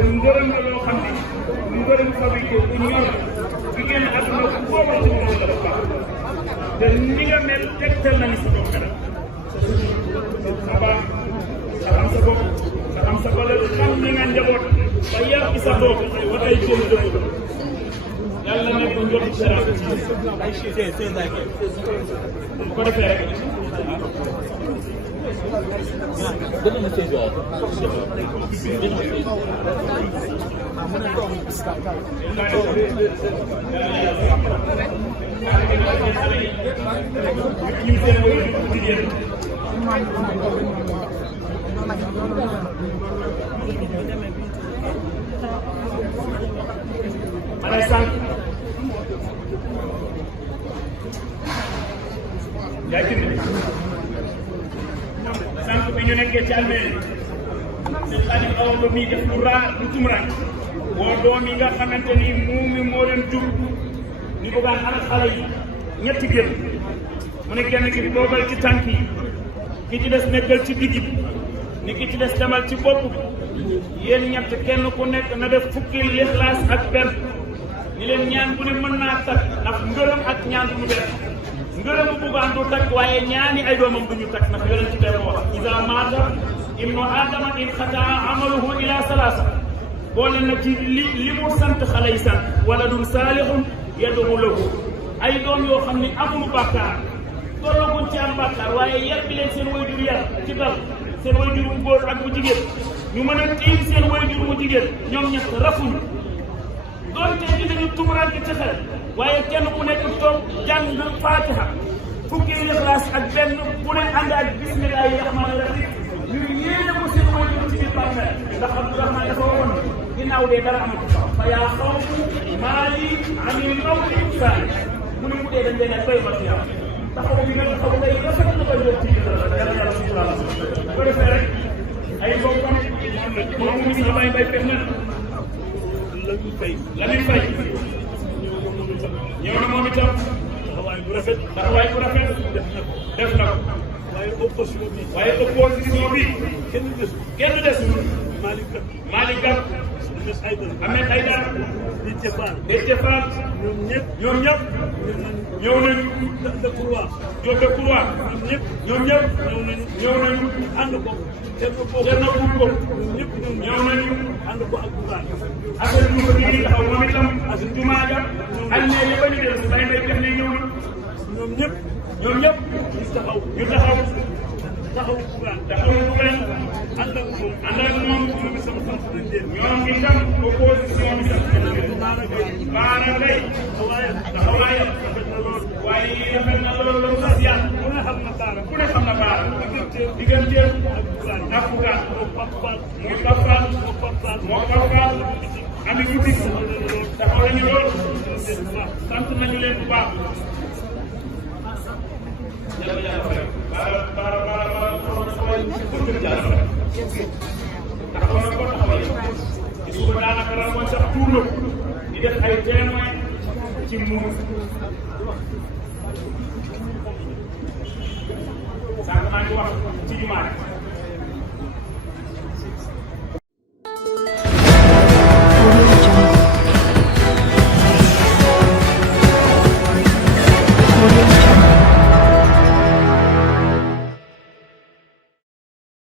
kon ngërëm la loo xam ne ngërëm fabriqué bu ñor bi génn àdduna bu boobaa ci moom la baax te ni nga mel tegtal na ni sa bopp kanam sa baax sa xam sa bopp sa xam sa valeur xam ni nga njaboot ba yar ci sa bopp ba tey jëm dëkk yàlla nekk njot ci dara bu ko defee rek ana sànq yaa ci sànq bi ñu nekkee ci almeri seen xarit aw ba mii def lu raar lu tumuraan boo doom yi nga xamante ni muumi moo leen jur ñu bëggaan ana xale yi ñetti génn mu ne kenn ki toogal ci tànk yi ki ci des nekkal ci digg bi ni ki ci des demal ci bopp bi yéen ñett kenn ku nekk na def fukki lixlaas ak benn ni leen ñaan bu ne mën naa takk ndax ngërëm ak ñaan du mu def ngërëmu buggaan du takk waaye ñaani ay doomam duñu takk ndax yonent ci benn wax iza maata ibnu aadama in xataa amaluhu ila salaasa boole na ci li mu sant xale yi sant wala dun saalihun yad'u lahu ay doom yoo xam ne amul bàkkaar tollaguñ ci am bàkkaar waaye yar bi leen seen waajur yar ci dal seen waajur bu góor ak bu jigéen ñu mën a tiim seen waajur bu jigéen ñoom ñett rafuñu doonte dinañu tumuraanke ci xel waaye kenn ku nekk toog jàng Faatiha fukki Ixlaas ak benn bu ne ànd ak bismillaahi rahmaani rahiim ñu yéene ko seen waajur ci biir bàmmeel ndax Abdourahmaan dafa waxoon ginnaaw dee dara amatu fa yaa xawfu maa lii anil mawti saani mu ne mu dee dañ leen a koy ba fiyaa taxaw bi nga taxaw ngay rafet na koy yor ci yàlla yàlla suturaal bu ko defee rek ay bokkam moom mu ngi bay bay pex na Lamine Faye ñëw na moom itam taxawaay bu rafet def na ko waaye opposition bi kenn desul Malick Gakou Ahmed Aïdara Déthié Fall ñoom ñëpp ñëw nañu Decroix ñoom ñëpp ñëw nañu ànd ko Thierno Bocoum ñëw nañu ànd ko ak Bougane affaire bi ko ngi taxaw moom itam Jumaga ak ne yi ba ñu del si bay bay def ne ñëw na ñoom ñëpp ñu taxaw Bougane ànd ak moom ñoom ngi tam opposition bi Baara Gaye taxawaayam waaye yi rafet na loolu loolu sax yàlla ku ne xam na Baara digganteem ak Bougane muy Pape Fall ami guddi taxaw nañu lool sant nañu leen bu baax taxaw na ko taxawal ci suba daanaka ran mooy sax tuur na di def ay témoin ci muur sànq maa ngi wax ci jumaa